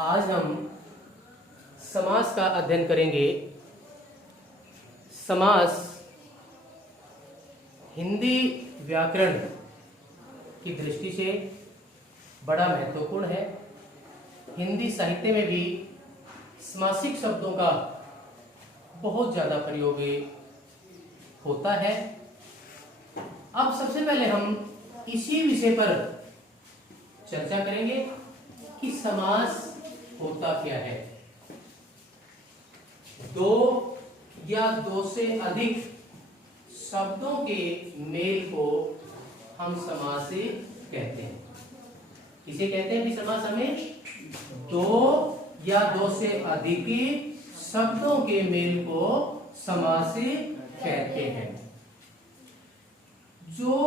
आज हम समास का अध्ययन करेंगे। समास हिंदी व्याकरण की दृष्टि से बड़ा महत्वपूर्ण है। हिंदी साहित्य में भी समासिक शब्दों का बहुत ज़्यादा प्रयोग होता है। अब सबसे पहले हम इसी विषय पर चर्चा करेंगे कि समास होता क्या है। दो या दो से अधिक शब्दों के मेल को हम समास कहते हैं। इसे कहते हैं कि समास हमें दो या दो से अधिक शब्दों के मेल को समास कहते हैं। जो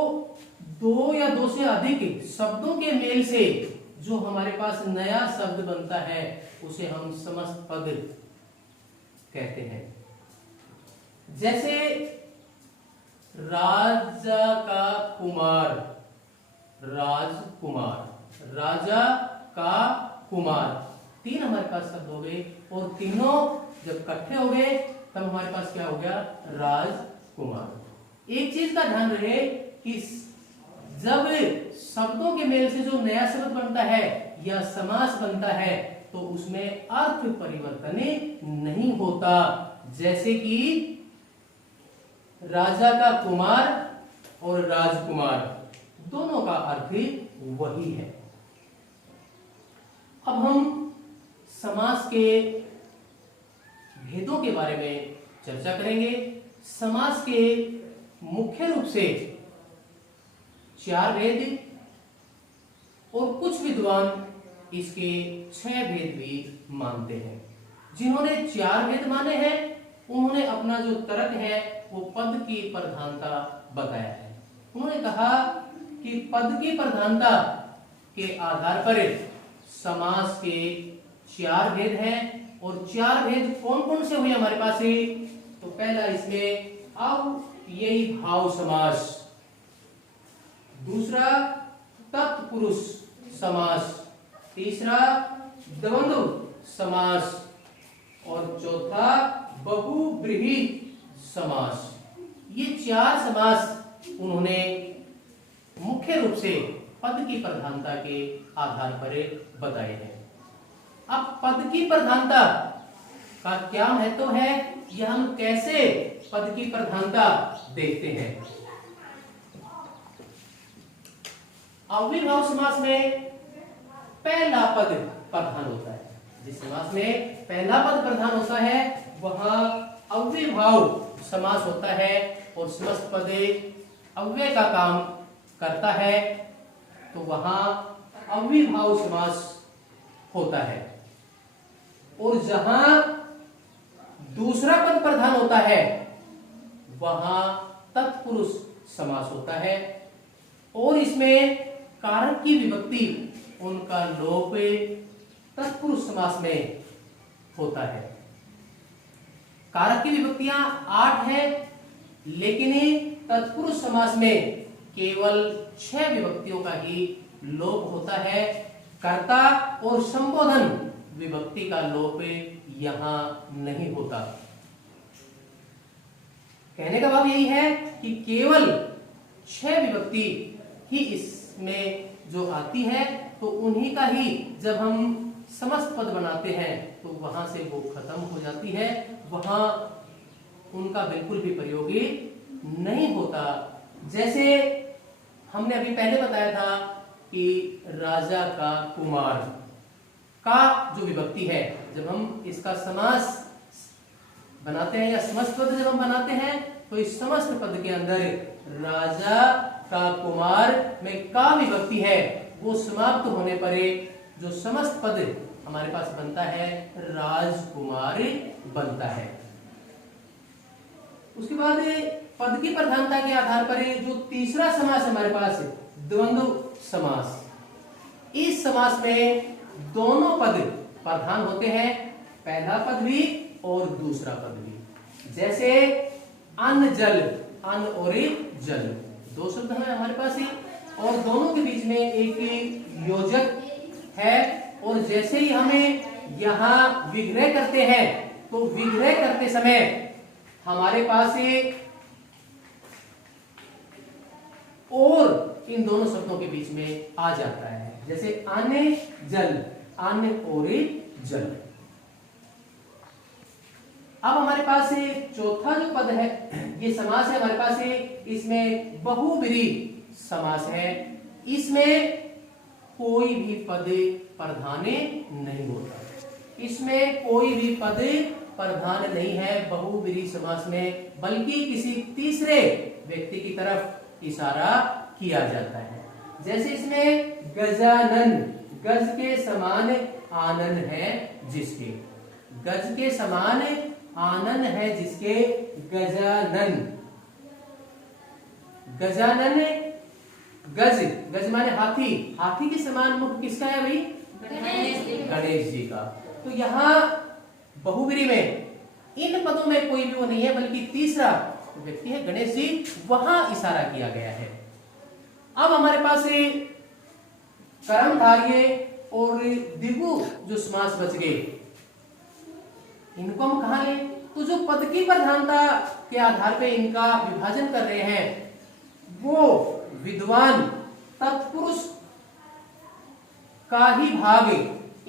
दो या दो से अधिक शब्दों के मेल से जो हमारे पास नया शब्द बनता है उसे हम समस्त पद कहते हैं। जैसे राजा का कुमार, राजकुमार, राजा का कुमार, तीन हमारे पास शब्द हो गए और तीनों जब इकट्ठे हो गए तब हमारे पास क्या हो गया? राजकुमार। एक चीज का ध्यान रहे कि जब शब्दों के मेल से जो नया शब्द बनता है या समास बनता है तो उसमें अर्थ परिवर्तन नहीं होता। जैसे कि राजा का कुमार और राजकुमार दोनों का अर्थ वही है। अब हम समास के भेदों के बारे में चर्चा करेंगे। समास के मुख्य रूप से चार भेद और कुछ विद्वान इसके 6 भेद भी मानते हैं। जिन्होंने 4 भेद माने हैं उन्होंने अपना जो तर्क है वो पद की प्रधानता बताया है। उन्होंने कहा कि पद की प्रधानता के आधार पर समास के 4 भेद हैं। और 4 भेद कौन कौन से हुए हमारे पास? तो पहला इसमें अव्ययी भाव समास, दूसरा तत्पुरुष समास, तीसरा द्वंद्व समास और चौथा बहुब्रीहि समास। ये 4 समास उन्होंने मुख्य रूप से पद की प्रधानता के आधार पर बताए हैं। अब पद की प्रधानता का क्या महत्व है, यह हम कैसे पद की प्रधानता देखते हैं। अव्ययीभाव समास में पहला पद प्रधान होता है। जिस समास में पहला पद प्रधान होता है वहां अव्ययीभाव समास होता है और समस्त पद अव्यय का काम करता है तो वहां अव्ययीभाव समास होता है। और जहां दूसरा पद प्रधान होता है वहां तत्पुरुष समास होता है और इसमें कारक की विभक्ति उनका लोप तत्पुरुष समास में होता है। कारक की विभक्तियां 8 हैं लेकिन तत्पुरुष समास में केवल 6 विभक्तियों का ही लोप होता है। कर्ता और संबोधन विभक्ति का लोप यहां नहीं होता। कहने का भाव यही है कि केवल 6 विभक्ति ही इसमें जो आती है तो उन्हीं का ही जब हम समस्त पद बनाते हैं तो वहां से वो खत्म हो जाती है, वहां उनका बिल्कुल भी प्रयोग नहीं होता। जैसे हमने अभी पहले बताया था कि राजा का कुमार का जो विभक्ति है जब हम इसका समास बनाते हैं या समस्त पद जब हम बनाते हैं तो इस समस्त पद के अंदर राजा का कुमार में का विभक्ति है वो समाप्त होने पर जो समस्त पद हमारे पास बनता है राजकुमार बनता है। उसके बाद पद की प्रधानता के आधार पर जो तीसरा समास हमारे पास है द्वंद्व समास। इस समास में दोनों पद प्रधान होते हैं, पहला पद भी और दूसरा पद भी। जैसे अन्न जल, अन्न और जल दो शब्द हैं हमारे पास और दोनों के बीच में एक योजक है और जैसे ही हमें यहाँ विग्रह करते हैं तो विग्रह करते समय हमारे पास एक और इन दोनों शब्दों के बीच में आ जाता है, जैसे आने जल, आने और जल। अब हमारे पास चौथा जो पद है, ये समास है हमारे पास, इसमें बहुब्रीहि समास है। इसमें कोई भी पद प्रधान नहीं होता, इसमें कोई भी पद प्रधान नहीं है बहुब्रीहि समास में, बल्कि किसी तीसरे व्यक्ति की तरफ इशारा किया जाता है। जैसे इसमें गजानन, गज के समान आनन है जिसके, गज के समान आनन है जिसके, गजानन, गजानन, गज, गज माने हाथी, हाथी के समान मुख किसका है भाई? गणेश जी का। तो यहाँ बहुब्रीहि में इन पदों में कोई भी वो नहीं है, बल्कि तीसरा व्यक्ति है गणेश जी, वहां इशारा किया गया है। अब हमारे पास कर्मधारय और द्विगु जो समास बच गए, इनको हम कहां लें? तो जो पद की प्रधानता के आधार पे इनका विभाजन कर रहे हैं, वो विद्वान तत्पुरुष का ही भाग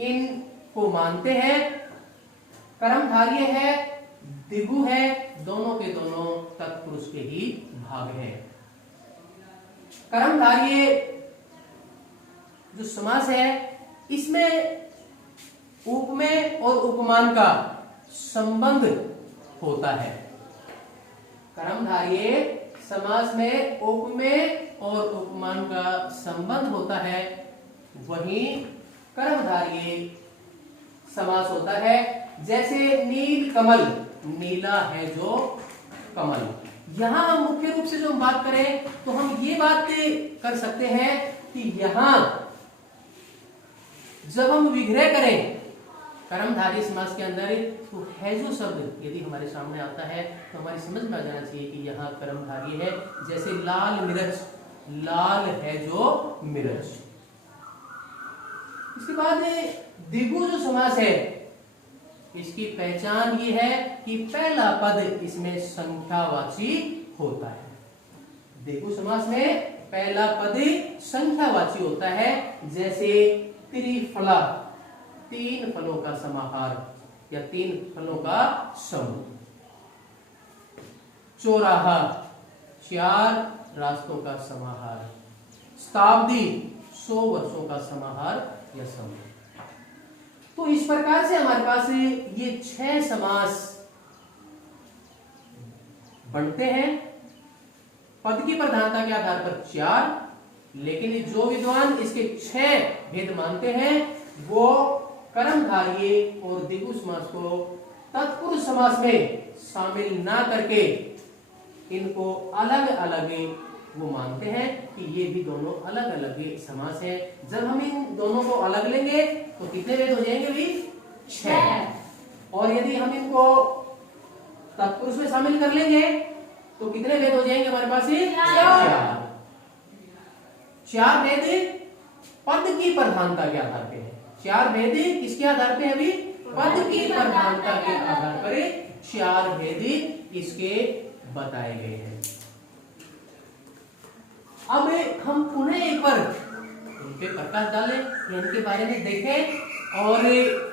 इनको मानते हैं। कर्मधारय है, द्विगु है, दोनों के दोनों तत्पुरुष के ही भाग हैं। कर्मधारय जो समास है, इसमें उपमेय और उपमान का संबंध होता है। कर्मधारय समास में उपमेय और उपमान का संबंध होता है, वहीं कर्मधारय समास होता है। जैसे नील कमल, नीला है जो कमल। यहां हम मुख्य रूप से जो बात करें तो हम ये बात कर सकते हैं कि यहां जब हम विग्रह करें कर्मधारय समास के अंदर, तो है जो शब्द यदि हमारे सामने आता है तो हमारी समझ में आ जाना चाहिए कि यहाँ कर्मधारय है। जैसे लाल मिर्च, लाल है जो मिर्च। इसके बाद द्विगु जो समास है, इसकी पहचान ये है कि पहला पद इसमें संख्यावाची होता है। द्विगु समास में पहला पद संख्यावाची होता है। जैसे त्रिफला, तीन फलों का समाहार या तीन फलों का समूह। चौराहा, चार रास्तों का समाहार। शताब्दी, 100 वर्षों का समाहार या समूह। तो इस प्रकार से हमारे पास ये 6 समास बनते हैं। पद की प्रधानता के आधार पर 4, लेकिन जो विद्वान इसके 6 भेद मानते हैं, वो कर्मधारय और द्विगु समास को तत्पुरुष समास में शामिल ना करके इनको अलग अलग वो मानते हैं कि ये भी दोनों अलग अलग समास हैं। जब हम इन दोनों को अलग लेंगे तो कितने भेद हो जाएंगे भाई? 6। और यदि हम इनको तत्पुरुष में शामिल कर लेंगे तो कितने भेद हो जाएंगे हमारे पास? 4 भेद पद की प्रधानता के आधार पे है। 4 भेद किसके आधार पे है अभी? पद की प्रधानता के आधार पर 4 भेद इसके बताए गए हैं। अब हम पुनः एक बार इन पे प्रकाश डालें, इनके बारे में देखें और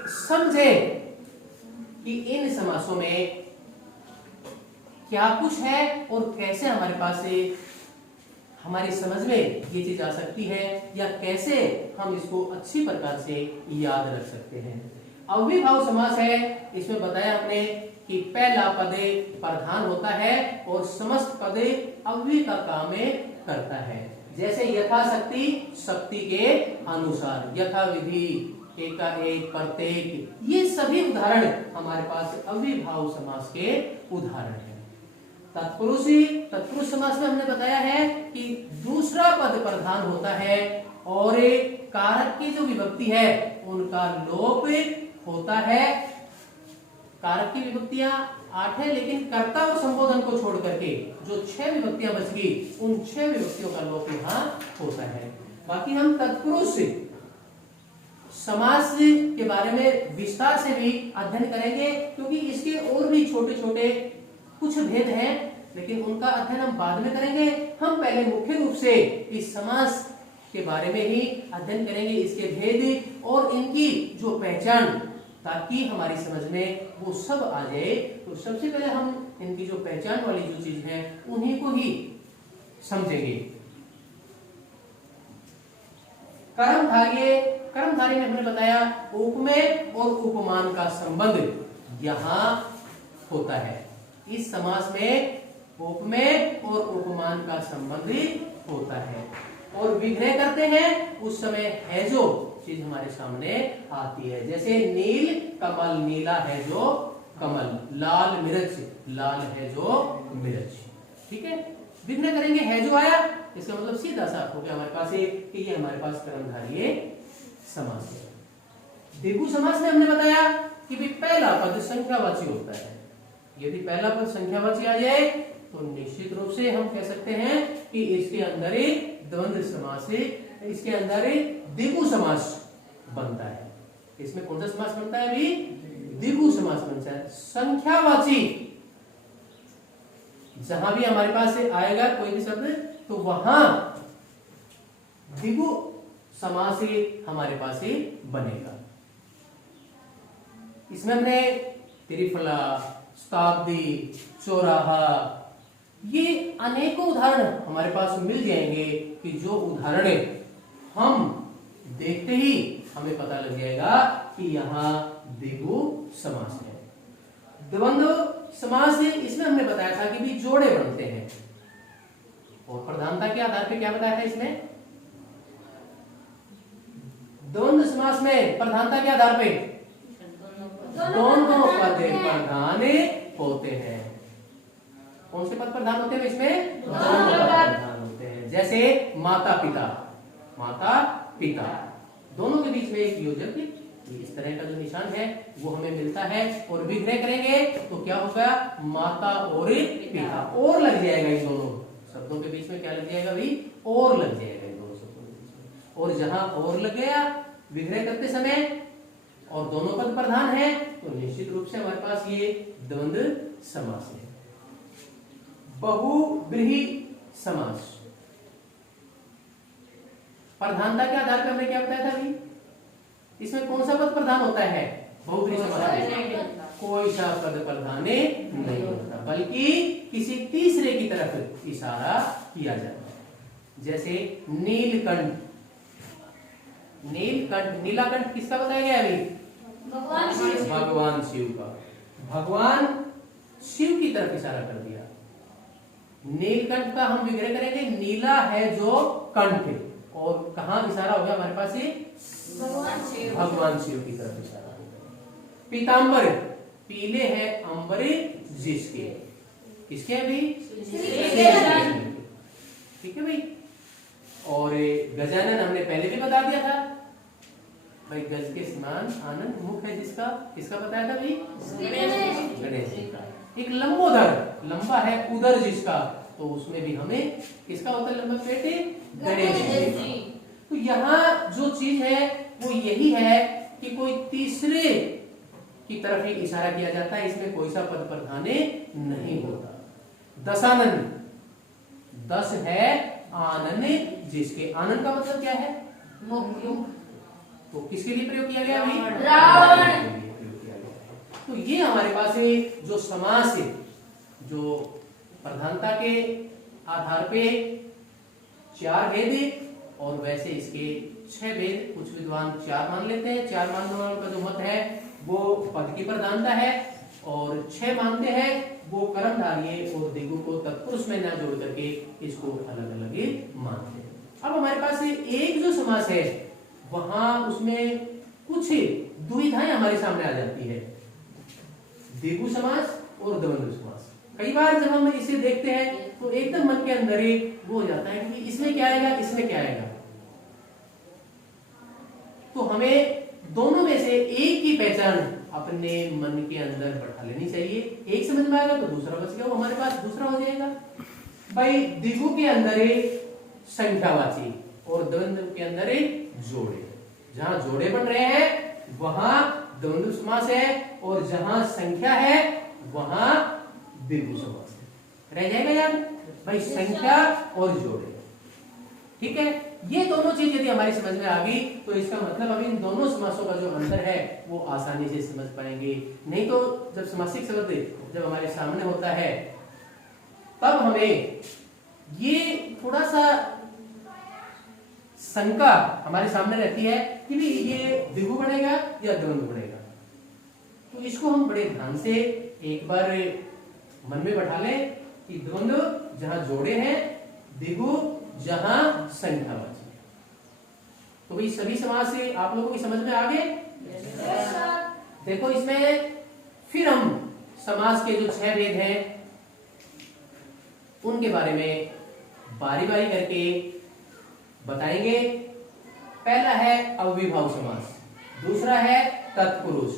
समझें कि इन समासों में क्या कुछ है और कैसे हमारे पास हमारी समझ में ये चीज आ सकती है, या कैसे हम इसको अच्छी प्रकार से याद रख सकते हैं। अव्ययीभाव समास है, इसमें बताया हमने कि पहला पद प्रधान होता है और समस्त पद अव्यय का काम करता है। जैसे यथाशक्ति, शक्ति के अनुसार, यथा विधि, एकाएक, प्रत्येक, ये सभी उदाहरण हमारे पास अव्ययीभाव समास के उदाहरण हैं। तत्पुरुष समास में हमने बताया है कि दूसरा पद प्रधान होता है और कारक की जो विभक्ति है उनका लोप होता है। कारक की विभक्तियां 8 है, लेकिन कर्ता और संबोधन को छोड़ करके जो 6 विभक्तियां बच गई, उन 6 विभक्तियों का लोप यहाँ होता है। बाकी हम तत्पुरुष समास के बारे में विस्तार से भी अध्ययन करेंगे, क्योंकि इसके और भी छोटे छोटे कुछ भेद हैं, लेकिन उनका अध्ययन हम बाद में करेंगे। हम पहले मुख्य रूप से इस समास के बारे में ही अध्ययन करेंगे, इसके भेद और इनकी जो पहचान, ताकि हमारी समझ में वो सब आ जाए। तो सबसे पहले हम इनकी जो पहचान वाली जो चीज है उन्हीं को ही समझेंगे। कर्मधारय में हमने बताया उपमेय और उपमान का संबंध यहाँ होता है। इस समास में उपमेय और उपमान का संबंध होता है, और विग्रह करते हैं उस समय है जो चीज हमारे सामने आती है। जैसे नील कमल, नीला है जो कमल, लाल मिर्च, लाल है जो मिर्च। ठीक है, विग्रह करेंगे, है जो आया, इसका मतलब सीधा सा हो गया हमारे पास कि ये हमारे पास कर्मधारय समास है। द्विगु समास में हमने बताया कि भी पहला पद संख्यावाची होता है। यदि पहला पद संख्यावाची आ जाए तो निश्चित रूप से हम कह सकते हैं कि इसके अंदर एक द्वंद्व समास है, इसके अंदर एक द्विगु समास बनता है। इसमें कौन सा समास बनता है? अभी द्विगु समास बनता है। संख्यावाची जहां भी हमारे पास आएगा कोई भी शब्द, तो वहां द्विगु समास हमारे पास बनेगा। इसमें हमने त्रिफला, शताब्दी, चौराहा, ये अनेकों उदाहरण हमारे पास मिल जाएंगे कि जो उदाहरण हम देखते ही हमें पता लग जाएगा कि यहाँ द्विगु समास है। द्वंद्व समास इसमें हमने बताया था कि भी जोड़े बनते हैं, और प्रधानता के आधार पे क्या बताया था इसमें? द्वंद्व समास में प्रधानता के आधार पे दोनों पद प्रधान होते हैं। कौन से पद प्रधान होते हैं इसमें? दोनों पद प्रधान होते हैं। जैसे माता पिता, माता पिता, दोनों के बीच में एक योजक इस तरह का जो निशान है वो हमें मिलता है, और विग्रह करेंगे तो क्या होगा? माता और पिता, और लग जाएगा इन दोनों शब्दों के बीच में। क्या लग जाएगा भाई? और लग जाएगा इन दोनों शब्दों के बीच में। और जहां और लग गया विग्रह करते समय और दोनों पद प्रधान है, तो निश्चित रूप से हमारे पास ये द्वंद्व समास है। बहुव्रीहि समास, प्रधानता के आधार पर हमने क्या बताया था अभी? इसमें कौन सा पद प्रधान होता है? बहुव्रीहि समास में कोई सा पद प्रधान नहीं होता, बल्कि किसी तीसरे की तरफ इशारा किया जाता है। जैसे नीलकंठ, नीलकंठ, नीलाकंठ किसका बताया गया अभी? भगवान शिव का। भगवान शिव की तरफ इशारा कर दिया। नीलकंठ का हम विग्रह करेंगे, नीला है जो कंठ, और कहां इशारा हो गया हमारे पास? भगवान शिव की तरफ इशारा हो गया। पीतांबर, पीले है अंबर जिसके, किसके अभी? ठीक है भाई। और गजानन हमने पहले भी बता दिया था भाई, गज के समान आनंद मुख है जिसका, किसका बताया था भाई? गणेश जी का। एक लंबोदर, लंबा है उदर जिसका, तो उसमें भी हमें किसका होता है लंबा पेट? गणेश जी। तो यहाँ जो चीज है वो यही है कि कोई तीसरे की तरफ ही इशारा किया जाता है, इसमें कोई सा पद प्रधान नहीं होता। दशानन, दस है आनंद जिसके, आनंद का मतलब क्या है? तो किसके लिए प्रयोग किया गया भाई? रावण। तो ये हमारे पास जो समास है, जो प्रधानता के आधार पे 4 भेद, और वैसे इसके 6 भेद, कुछ विद्वान 4 मान लेते हैं। 4 मानने वालों का जो मत है वो पद की प्रधानता है, और 6 मानते हैं वो कर्मधारय और द्विगु को तत्पुरुष में न जोड़ करके इसको अलग अलग मानते हैं। अब हमारे पास एक जो समास है वहां उसमें कुछ दुविधाएं हमारे सामने आ जाती है, द्विगु समास और द्वंद्व समास। कई बार जब हम इसे देखते हैं तो एकदम मन के अंदर ही वो हो जाता है कि इसमें क्या आएगा, इसमें क्या आएगा। तो हमें दोनों में से एक की पहचान अपने मन के अंदर बैठा लेनी चाहिए। एक समझ में आएगा तो दूसरा बच गया, वो हमारे पास दूसरा हो जाएगा। भाई द्विगु के अंदर संख्यावाची और द्वंद्व के अंदर जोड़े, जहां जोड़े बन रहे हैं वहां द्वंद्व समास है, और जहां संख्या है वहां द्विगु समास है। रह जाएगा यार भाई, संख्या और जोड़े। ठीक है, ये दोनों चीज यदि हमारी समझ में आ गई तो इसका मतलब हम इन दोनों समासों का जो अंतर है वो आसानी से समझ पाएंगे। नहीं तो जब समासिक शब्द जब हमारे सामने होता है तब हमें ये थोड़ा सा शंका हमारे सामने रहती है कि भी ये द्विगु बनेगा या द्वंद्व बनेगा। तो इसको हम बड़े ध्यान से एक बार मन में बैठा लें कि द्वंद्व जहां जोड़े हैं, द्विगु जहां संख्यावाची है। तो भाई सभी समास से आप लोगों की समझ में आ गए? देखो इसमें फिर हम समास के जो 6 भेद हैं उनके बारे में बारी बारी करके बताएंगे। पहला है अव्ययीभाव समास, दूसरा है तत्पुरुष,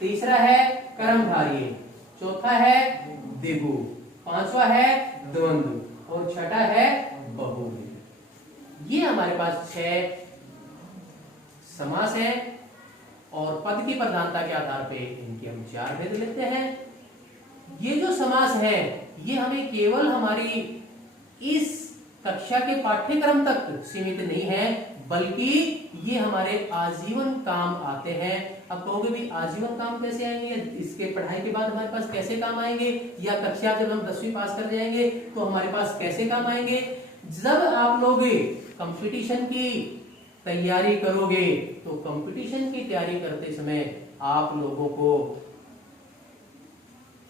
तीसरा है कर्मधारय, चौथा है द्विगु, पांचवा है द्वंद्व और छठा है बहुव्रीहि। ये हमारे पास 6 समास है और पद की प्रधानता के आधार पे इनके हम 4 भेद लेते हैं। ये जो समास है ये हमें केवल हमारी इस कक्षा के पाठ्यक्रम तक सीमित नहीं है, बल्कि ये हमारे आजीवन काम आते हैं। अब कहोगे भी आजीवन काम कैसे आएंगे, इसके पढ़ाई के बाद हमारे पास कैसे काम आएंगे, या कक्षा जब हम 10वीं पास कर जाएंगे तो हमारे पास कैसे काम आएंगे। जब आप लोग कंपटीशन की तैयारी करोगे तो कंपटीशन की तैयारी करते समय आप लोगों को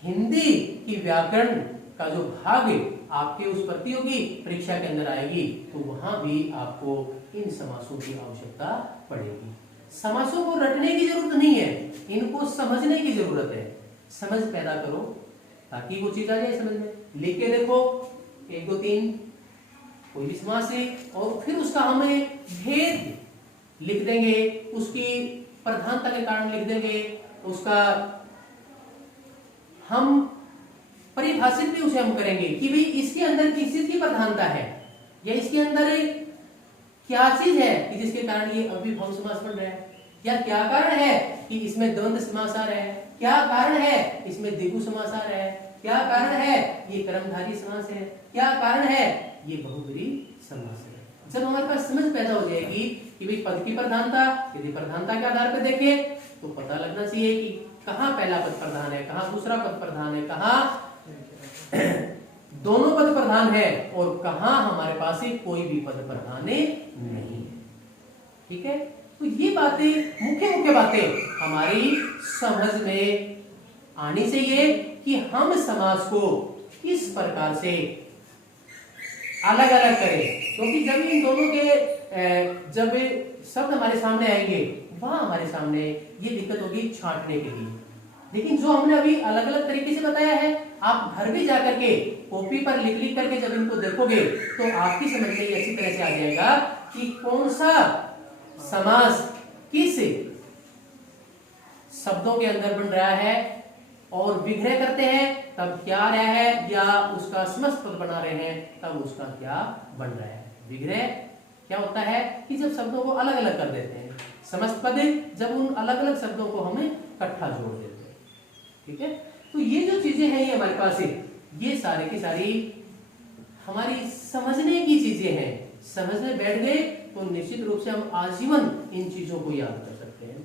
हिंदी की व्याकरण का जो भाग आपके उस प्रतियोगी परीक्षा के अंदर आएगी तो वहां भी आपको इन समासों की आवश्यकता पड़ेगी। समासों को रटने की जरूरत नहीं है, इनको समझने की जरूरत है। समझ पैदा करो ताकि वो चीज आ जाए समझ में। लिख के देखो 1 2 3 कोई भी समास है और फिर उसका हमें भेद लिख देंगे, उसकी प्रधानता के कारण लिख देंगे, उसका हम परिभाषित भी उसे हम करेंगे कि भाई इसके अंदर किस चीज की प्रधानता है या इसके अंदर क्या चीज है कि जिसके कारण ये अव्ययीभाव समास बन रहा है, या क्या कारण है कि इसमें द्वंद्व समास आ रहा है, क्या कारण है इसमें द्विगु समास आ रहा है, क्या कारण है ये कर्मधारय समास है, क्या कारण है ये बहुव्रीहि समास है। जब हमारे पास समझ पैदा हो जाएगी कि भाई पद की प्रधानता, यदि प्रधानता के आधार पर देखें तो पता लगना चाहिए कि कहाँ पहला पद प्रधान है, कहाँ दूसरा पद प्रधान है, कहाँ दोनों पद प्रधान है और कहां हमारे पास कोई भी पद प्रधान नहीं है। ठीक है, तो ये बातें मुख्य बातें हमारी समझ में आनी चाहिए कि हम समास को किस प्रकार से अलग अलग करें, क्योंकि जब इन दोनों के जब शब्द हमारे सामने आएंगे वहां हमारे सामने ये दिक्कत होगी छांटने के लिए। लेकिन जो हमने अभी अलग अलग तरीके से बताया है, आप घर भी जाकर के कॉपी पर लिख करके जब इनको देखोगे तो आपकी समझ में ये अच्छी तरह से आ जाएगा कि कौन सा समास किस शब्दों के अंदर बन रहा है, और विग्रह करते हैं तब क्या आ रहा है, या उसका समस्त पद बना रहे हैं तब उसका क्या बन रहा है। विग्रह क्या होता है कि जब शब्दों को अलग अलग कर देते हैं, समस्त पद जब उन अलग अलग शब्दों को हमें इकट्ठा जोड़ देते हैं। ठीक है, तो ये जो चीजें हैं ये हमारे पास ये सारी की सारी हमारी समझने की चीजें हैं। समझने बैठ गए तो निश्चित रूप से हम आजीवन इन चीजों को याद कर सकते हैं।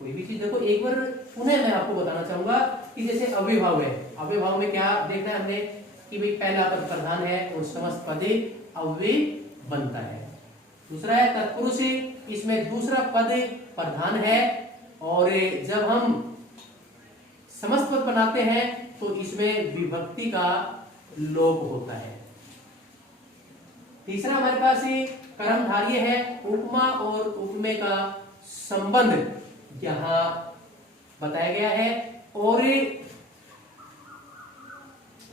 कोई भी चीज देखो, एक बार पुनः मैं आपको बताना चाहूंगा कि जैसे अव्ययीभाव है, अव्ययीभाव में क्या देखना है हमने कि भाई पहला पद प्रधान है और समस्त पद अव्यय बनता है। दूसरा है तत्पुरुष, इसमें दूसरा पद प्रधान है और जब हम समस्त पद बनाते हैं तो इसमें विभक्ति का लोप होता है। तीसरा हमारे पास कर्मधारय है, उपमा और उपमेय का संबंध यहां बताया गया है, और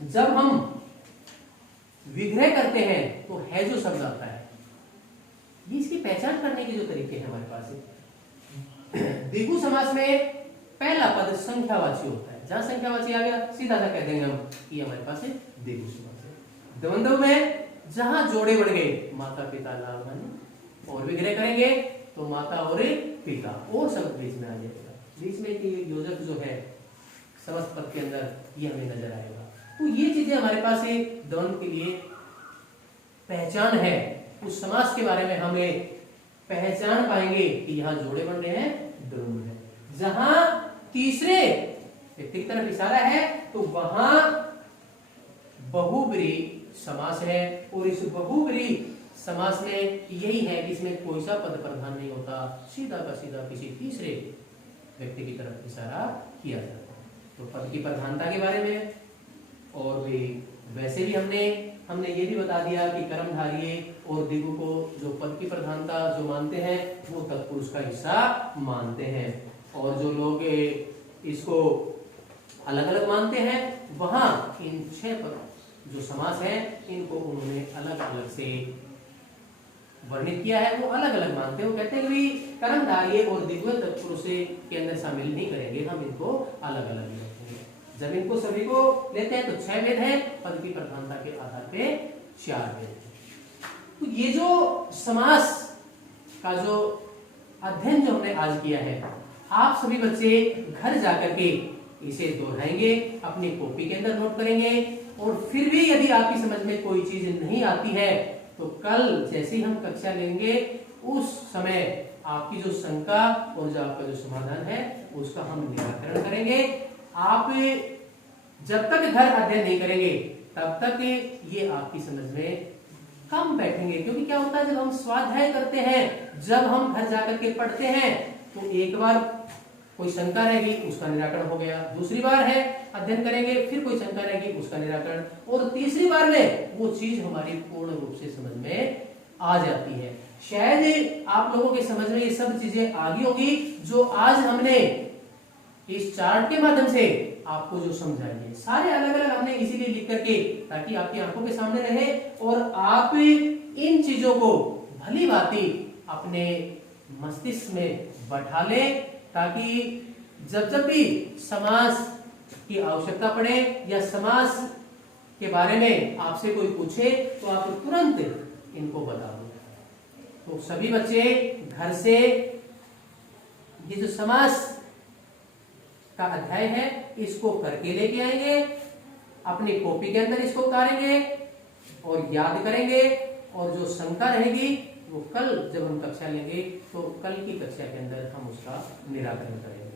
जब हम विग्रह करते हैं तो है जो शब्द आता है, ये इसकी पहचान करने के जो तरीके हैं हमारे पास। द्विगु समास में पहला पद संख्यावाची होता है, जहां संख्यावाची आ गया सीधा सा कह देंगे हम कि हमारे पास द्विगु समास है। द्वंद्व में जहां जोड़े बढ़ गए, माता पिता लाल और विग्रह करेंगे तो माता और पिता और शब्द बीच में आ जाएगा। बीच में एक योजक जो है समस्त पद के अंदर ये हमें नजर आएगा। तो ये चीजें हमारे पास द्वंद्व के लिए पहचान है। उस समास के बारे में हमें पहचान पाएंगे कि यहाँ जोड़े बन रहे हैं, द्वंद्व है। जहां तीसरे व्यक्ति की तरफ इशारा है तो वहां बहुब्रीहि समास है, और इस बहुब्रीहि समास में यही है कि इसमें कोई सा पद प्रधान नहीं होता, सीधा का सीधा किसी तीसरे व्यक्ति की तरफ इशारा किया जाता है। तो पद की प्रधानता के बारे में और भी वैसे भी हमने ये भी बता दिया कि कर्मधारय और दिगु को जो पद की प्रधानता जो मानते हैं वो तत्पुरुष का हिस्सा मानते हैं, और जो लोग इसको अलग अलग मानते हैं वहां इन 6 पद जो समास है इनको उन्होंने अलग अलग से वर्णित किया है। वो अलग अलग मानते हैं, वो कहते हैं कि कर्मधारय और दिग्वय तत्पुरुष के अंदर शामिल नहीं करेंगे, हम इनको अलग अलग रखेंगे। जब इनको सभी को लेते हैं तो 6 वेद है, पद की प्रधानता के आधार पे 4 वेद। तो ये जो समास का जो अध्ययन जो हमने आज किया है, आप सभी बच्चे घर जाकर के इसे दोहराएंगे, अपनी कॉपी के अंदर नोट करेंगे, और फिर भी यदि आपकी समझ में कोई चीज नहीं आती है तो कल जैसे ही हम कक्षा लेंगे उस समय आपकी जो शंका और जो आपका जो समाधान है उसका हम निराकरण करेंगे। आप जब तक घर अध्ययन नहीं करेंगे तब तक ये आपकी समझ में कम बैठेंगे, क्योंकि क्या होता है जब हम स्वाध्याय करते हैं, जब हम घर जाकर के पढ़ते हैं तो एक बार कोई शंका रहेगी उसका निराकरण हो गया, दूसरी बार है अध्ययन करेंगे फिर कोई शंका रहेगी उसका निराकरण, और तीसरी बार में वो चीज हमारी पूर्ण रूप से समझ में आ जाती है। शायद आप लोगों के समझ में ये सब चीजें आ गई होगी जो आज हमने इस चार्ट के माध्यम से आपको जो समझाएंगे, सारे अलग अलग हमने इसीलिए लिख करके ताकि आपकी आंखों के सामने रहे और आप इन चीजों को भली भांति अपने मस्तिष्क में बैठा ले, ताकि जब जब भी समास की आवश्यकता पड़े या समास के बारे में आपसे कोई पूछे तो आप तुरंत इनको बता दो। तो सभी बच्चे घर से ये जो समास का अध्याय है इसको करके लेके आएंगे, अपनी कॉपी के अंदर इसको उतारेंगे और याद करेंगे, और जो शंका रहेगी वो कल जब हम कक्षा लेंगे तो कल की कक्षा के अंदर हम उसका निराकरण करेंगे।